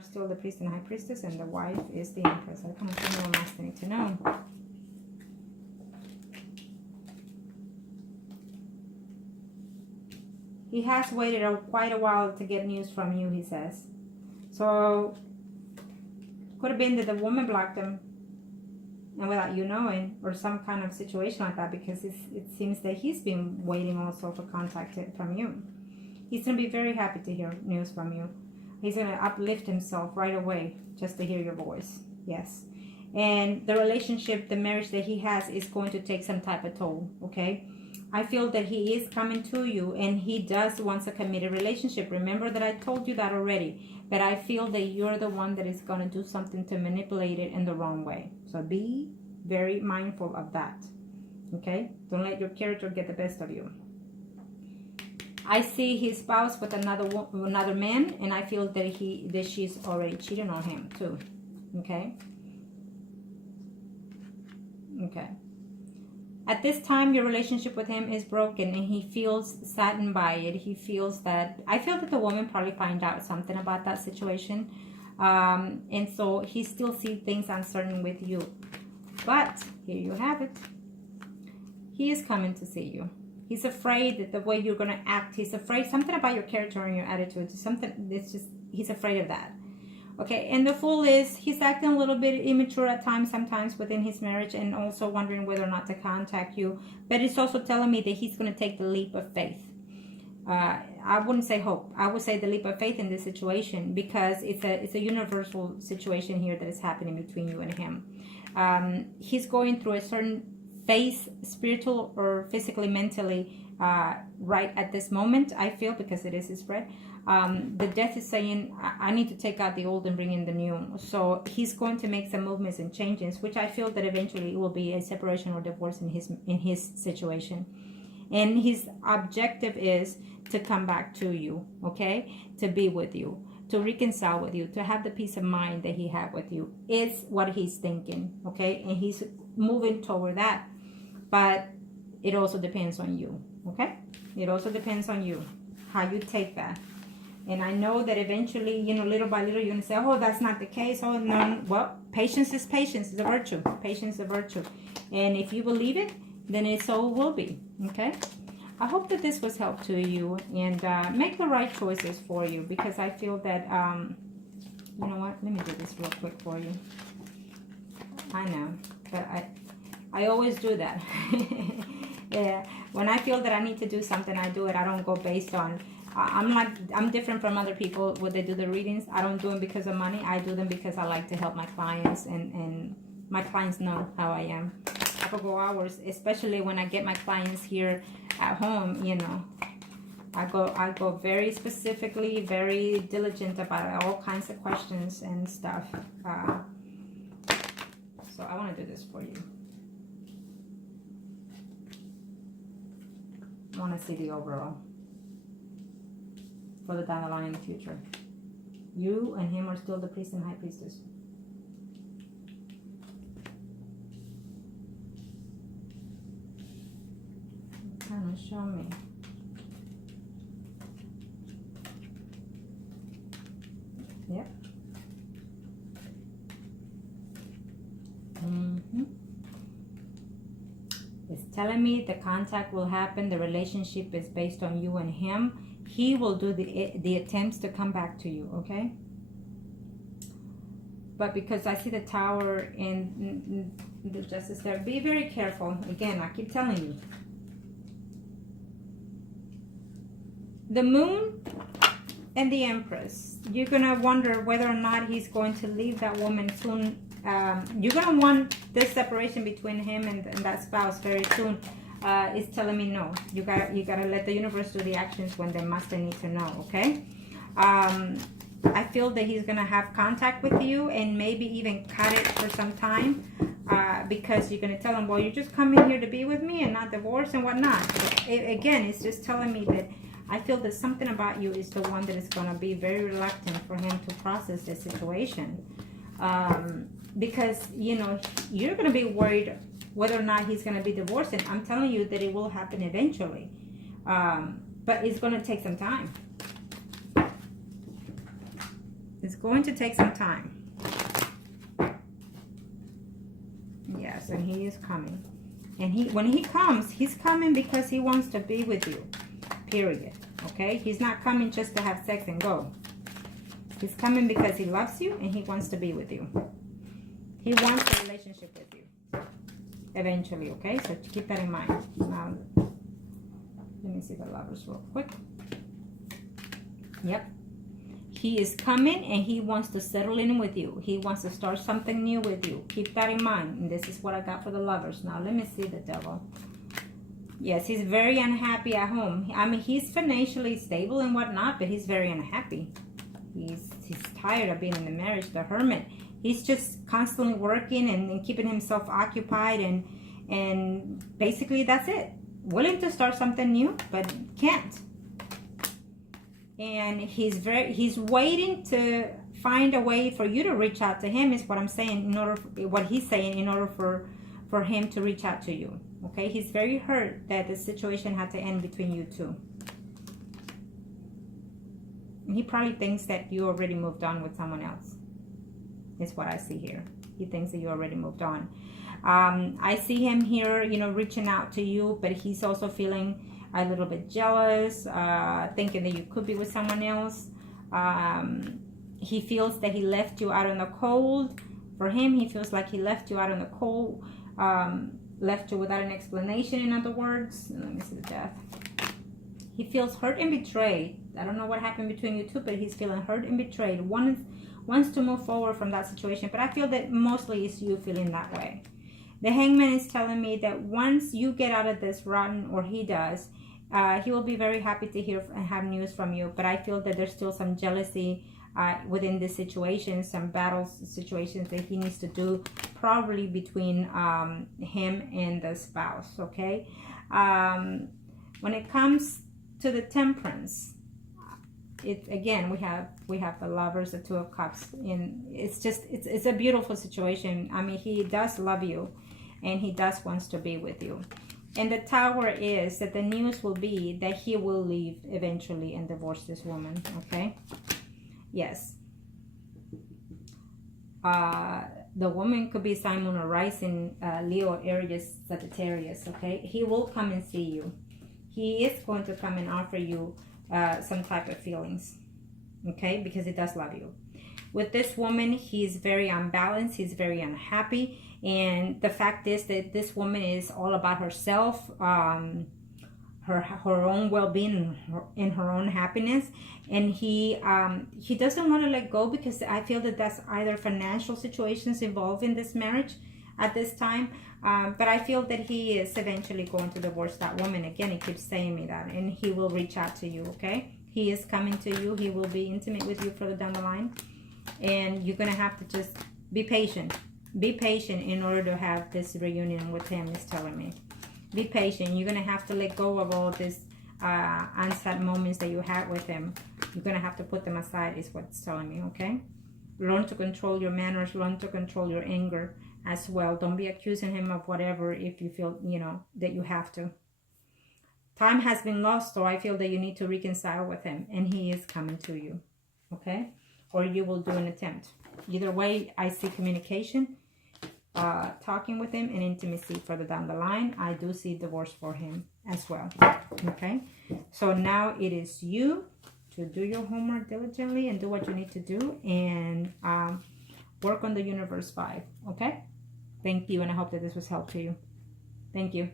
are still the priest and high priestess, and the wife is the empress. I kind of think one last thing to know. He has waited quite a while to get news from you, he says. So, could have been that the woman blocked him, and without you knowing, or some kind of situation like that, because it seems that he's been waiting also for contact from you. He's going to be very happy to hear news from you. He's going to uplift himself right away just to hear your voice. Yes. And the relationship, the marriage that he has is going to take some type of toll, okay? I feel that he is coming to you, and he does want a committed relationship. Remember that I told you that already. But I feel that you're the one that is going to do something to manipulate it in the wrong way. So be very mindful of that. Okay? Don't let your character get the best of you. I see his spouse with another man, and I feel that she's already cheating on him too. Okay? Okay. At this time, your relationship with him is broken, and he feels saddened by it. He feels that, I feel that the woman probably find out something about that situation. And so he still sees things uncertain with you. But here you have it. He is coming to see you. He's afraid that the way you're going to act, he's afraid something about your character and your attitude. Something that's just, he's afraid of that. Okay, and the Fool is, he's acting a little bit immature at times, sometimes within his marriage, and also wondering whether or not to contact you. But it's also telling me that he's going to take the leap of faith. I wouldn't say hope. I would say the leap of faith in this situation, because it's a universal situation here that is happening between you and him. He's going through a certain phase, spiritual or physically, mentally, right at this moment, I feel, because it is his spread. The death is saying, I need to take out the old and bring in the new. So he's going to make some movements and changes, which I feel that eventually it will be a separation or divorce in his situation. And his objective is to come back to you, okay? To be with you, to reconcile with you, to have the peace of mind that he had with you is what he's thinking, okay? And he's moving toward that. But it also depends on you, okay? It also depends on you, how you take that. And I know that eventually, you know, little by little, you're going to say, oh, that's not the case. Oh, no. Well, patience is patience. It's a virtue. Patience is a virtue. And if you believe it, then it so will be. Okay? I hope that this was help to you. And make the right choices for you. Because I feel that, you know what? Let me do this real quick for you. I know. But I always do that. Yeah. When I feel that I need to do something, I do it. I don't go based on... I'm different from other people when they do the readings. I don't do them because of money. I do them because I like to help my clients, and my clients know how I am. I could go hours, especially when I get my clients here at home, you know. I go very specifically, very diligent about all kinds of questions and stuff. So I want to do this for you. I want to see the overall. Further down the line in the future. You and him are still the priest and high priestess. Kind of show me. Yep. It's telling me the contact will happen. The relationship is based on you and him. He will do the attempts to come back to you, okay? But because I see the Tower and the Justice there, be very careful. Again, I keep telling you. The Moon and the Empress. You're going to wonder whether or not he's going to leave that woman soon. You're going to want this separation between him and that spouse very soon. It's telling me no. You gotta let the universe do the actions when they must and need to know, okay? I feel that he's gonna have contact with you and maybe even cut it for some time, because you're gonna tell him, well, you're just coming here to be with me and not divorce and whatnot. Again, it's just telling me that I feel that something about you is the one that is gonna be very reluctant for him to process this situation, because you know you're gonna be worried whether or not he's going to be divorced. And I'm telling you that it will happen eventually. But it's going to take some time. It's going to take some time. Yes, and he is coming. And when he comes, he's coming because he wants to be with you. Period. Okay? He's not coming just to have sex and go. He's coming because he loves you and he wants to be with you. He wants a relationship with you. Eventually, okay? So keep that in mind. Now, let me see the Lovers real quick. Yep. He is coming and he wants to settle in with you. He wants to start something new with you. Keep that in mind. And this is what I got for the Lovers. Now, let me see the Devil. Yes, he's very unhappy at home. I mean, he's financially stable and whatnot, but he's very unhappy. He's tired of being in the marriage. The Hermit. He's just constantly working and keeping himself occupied. And basically, that's it. Willing to start something new, but can't. And he's waiting to find a way for you to reach out to him, is what I'm saying, what he's saying, in order for him to reach out to you. Okay, he's very hurt that the situation had to end between you two. And he probably thinks that you already moved on with someone else. Is what I see here. He thinks that you already moved on. I see him here, reaching out to you, but he's also feeling a little bit jealous, thinking that you could be with someone else. He feels that he left you out in the cold. For him, he feels like he left you out in the cold, left you without an explanation, in other words. Let me see the Death. He feels hurt and betrayed. I don't know what happened between you two, but he's feeling hurt and betrayed. Wants to move forward from that situation, but I feel that mostly it's you feeling that way. The Hangman is telling me that once you get out of this rotten, or he does, he will be very happy to hear and have news from you. But I feel that there's still some jealousy within this situation, some battle situations that he needs to do, probably between him and the spouse. Okay. When it comes to the Temperance, again, we have the Lovers, the Two of Cups, and it's a beautiful situation. I mean, he does love you, and he does wants to be with you. And the Tower is that the news will be that he will leave eventually and divorce this woman. Okay. Yes. The woman could be Sun, Moon, or Rising, Leo, Aries, Sagittarius. Okay. He will come and see you. He is going to come and offer you some type of feelings, okay, because he does love you. With this woman, he's very unbalanced, he's very unhappy, and the fact is that this woman is all about herself, her own well-being and her own happiness, and he doesn't want to let go, because I feel that that's either financial situations involved in this marriage at this time, but I feel that he is eventually going to divorce that woman. Again, he keeps saying me that, and he will reach out to you. Okay, he is coming to you. He will be intimate with you further down the line, and you're gonna have to just be patient in order to have this reunion with him. Is telling me, be patient. You're gonna have to let go of all this unsaid moments that you had with him. You're gonna have to put them aside, is what it's telling me. Okay, learn to control your manners, learn to control your anger as well. Don't be accusing him of whatever if you feel, that you have to. Time has been lost, so I feel that you need to reconcile with him, and he is coming to you. Okay, or you will do an attempt. Either way, I see communication, talking with him, and intimacy further down the line. I do see divorce for him as well. Okay, so now it is you to do your homework diligently and do what you need to do, and work on the Universe 5. Okay, thank you, and I hope that this was helpful to you. Thank you.